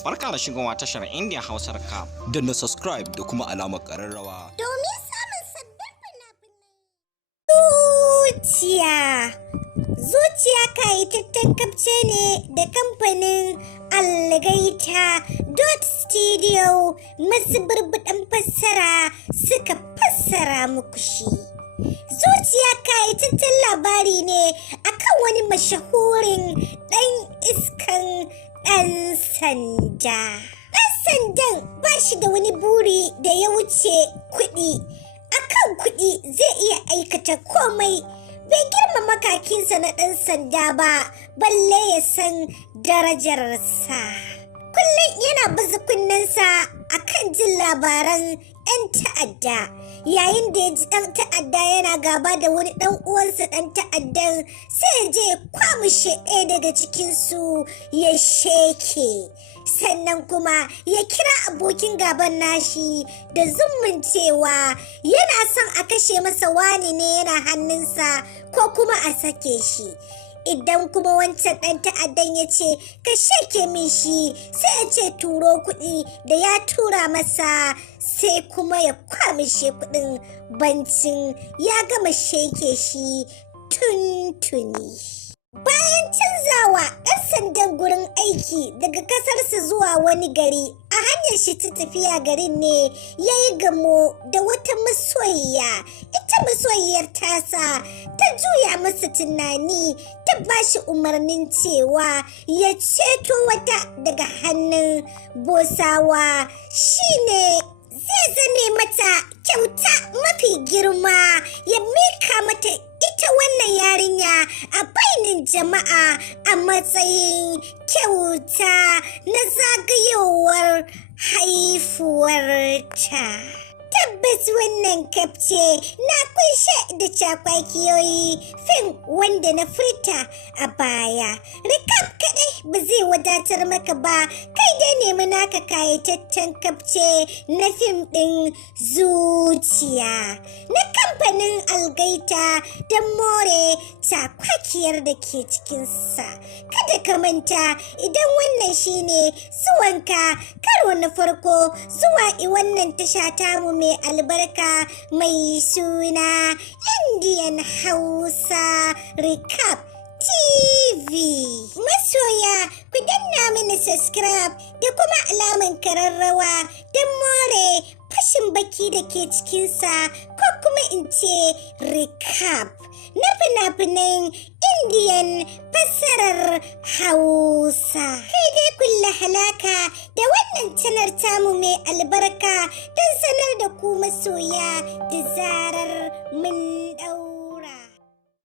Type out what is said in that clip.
Barka da shigowa tashar India Hausar Cap. Danna subscribe da kuma alamar ƙararrawa. Domin samun sabbin fina-finai. Zuciya kayataccen kapce ne da kamfanin Algaita Studio masu burbuɗan fassara suka fassara muku shi. Zuciya kayataccen labari ne akan wani mashahurin ɗan iskan ɗan sanda. Ɗan sandan ba shi da wani buri da ya wuce kuɗi. Akan kuɗi zai iya aikata komai. Bai girmama kakinsa na ɗan sanda ba, balle ya san darajarsa. Kullum yana baza kunnensa akan jin labaran 'yan ta'adda. Yayin da ya ji ɗan ta'adda yana gaba da wani ɗan uwansa ɗan ta'addan, sai ya je ya kwamushe ɗaya daga cikinsu ya sheke. Sannan kuma ya kira abokin gaban nashi da zummin cewa yana son a kashe masa wani ne yana hannunsa ko kuma a sake shi. Idan kuma wancan ɗan ta'addan ya ce ka sheke min shi, sai ya ce turo kuɗi, da ya tura masa sai kuma ya kwamishe kuɗin bancin ya gama sheke shi tuntuni. Bayan canzawa ɗan sandan gurin aiki daga ƙasarsa zuwa wani gari, a hanyar shi ta tafiya garin ne ya yi gamo da wata masoyiya. Ita masoyiyar tasa ta juya masa tunani, ta ba shi umarnin cewa ya ceto wata daga hannun bosawa, shine zai zame mata kyauta mafi girma, ya mika mata ita wannan yarinya a bainin jama'a a matsayin kyauta na zagayowar haifuwarta. Tabbas wannan kapce na kunshe da cakwakiyoyi fim wanda na furta a baya. Recap kaɗai ba zai wadatar maka ba, kai dai nemi naka kayataccen kapce na fim ɗin zuciya na kamfanin Algaita don more cakwakiyar da ke cikinsa. Kada ka manta, idan wannan shine zuwanka karo na farko zuwa wannan tasha tamu mai albarka mai suna Indian Hausa Recap TV. Masoya, ku danna mini subscribe da kuma alaman kararrawa don more fashin baki da ke cikinsa, ko kuma in ce recap na fina-finan Indian fassarar Hausa. Kai dai kulla halaka da wannan canar tamu mai albarka don sanar da ku masoya da zarar mun